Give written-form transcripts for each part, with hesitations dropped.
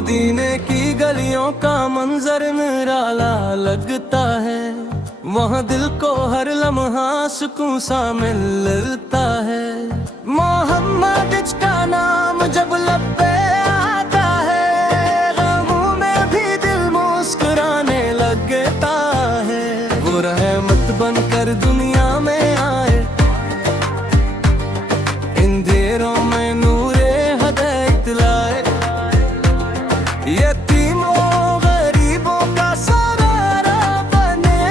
मदीने की गलियों का मंजर निराला लगता है। वहाँ दिल को हर लम्हा सुकून सा मिलता है। मोहम्मद का नाम जब लब पे आता है, गमों में भी दिल मुस्कुराने लगता है। वो रहमत बनकर दुनिया में आए, अंधेरों में नूरे हिदायत लाए। यतीमों गरीबों का सहारा बने,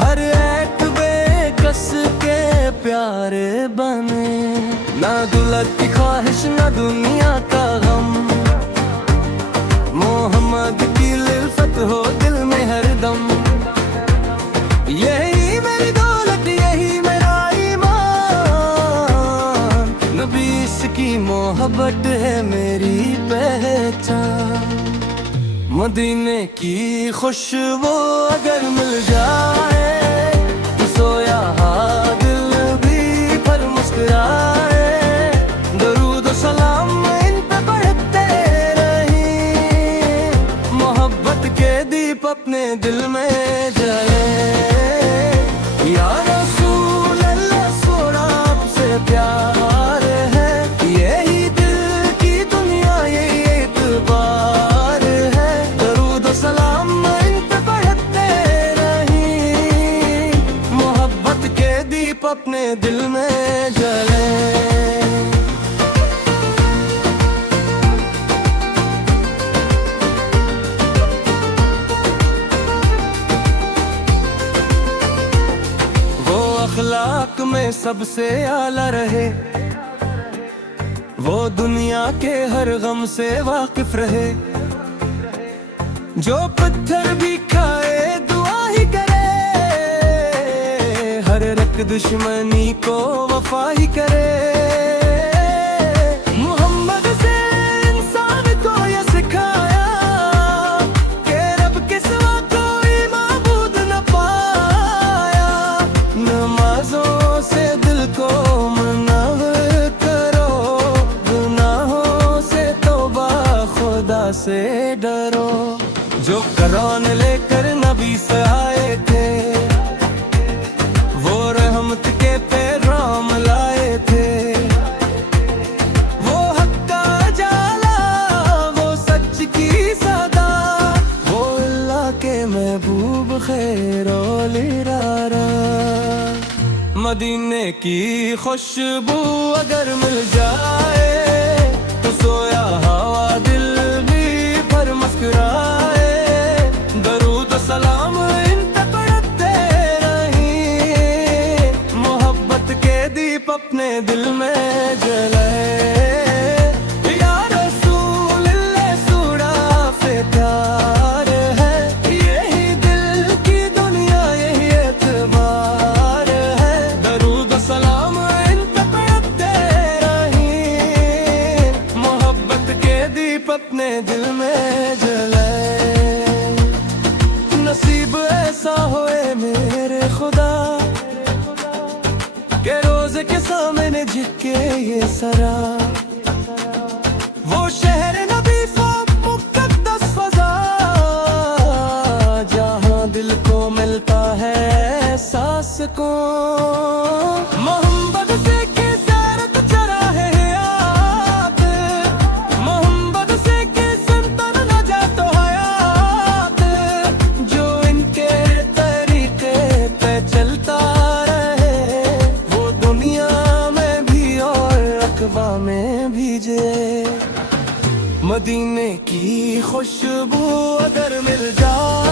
हर एक बेकस के प्यारे बने। ना दौलत की ख्वाहिश ना दुनिया का गम, मोहम्मद की लिल्फत हो दिल में हरदम। यही मेरी दौलत यही मेरा ईमान, नबी की मोहब्बत है मेरी पहचान। मदीने की खुशबू अगर मिल जाए तो सोया दिल भी पर मुस्कुराए। दरूद सलाम इन पे पढ़ते रहीं, मोहब्बत के दीप अपने दिल में जले। या रसूल अल्लाह सोना आपसे प्यार है, यही दिल की दुनिया यही एतबार है। दरूद सलाम इन पे पढ़ते रहीं, मोहब्बत के दीप अपने दिल में जले। अखलाक में सबसे आला रहे, वो दुनिया के हर गम से वाकिफ रहे। जो पत्थर भी खाए दुआ ही करे, हर रक दुश्मनी को वफा ही करे। मोहम्मद से इंसान को ये सिखाया कि रब के सिवा कोई माबूद न पाया। नमाजों से दिल को मुनव्वर करो, गुनाहों से तौबा खुदा से डरो। जो कुरान लेकर नबी से आए थे, वो रहमत के पैगाम लाए थे। वो हक का जाला, वो सच की सदा, वो अल्लाह के महबूब खैरुल इरादा। मदीने की खुशबू अगर मिल जाए तो सोया हवा दिल भी पर मुस्कुराए। दरूद सलाम इन पे पढ़ते रहीं, मोहब्बत के दीप अपने दिल में जलाए। या रसूल अल्लाह सूड़ा से प्यार है, यही दिल की दुनिया यही एतबार है। दरूद सलाम इन पे पढ़ते रहीं, मोहब्बत के दीप अपने दिल में जलाए। नसीब ऐसा होए मेरे खुदा के रोज़े के सामने झुके ये सरा। वो शहर नबी सा मुक़द्दस फ़ज़ा, जहाँ दिल को मिलता है एहसास को। मोहम्मद से के ज़ारत चराहे हयात, मोहम्मद से के संतन नजात हयात। जो इनके तरीके पे चलता रहे, वो दुनिया में भी और अक़बा में भी जे। मदीने की खुशबू अगर मिल जाए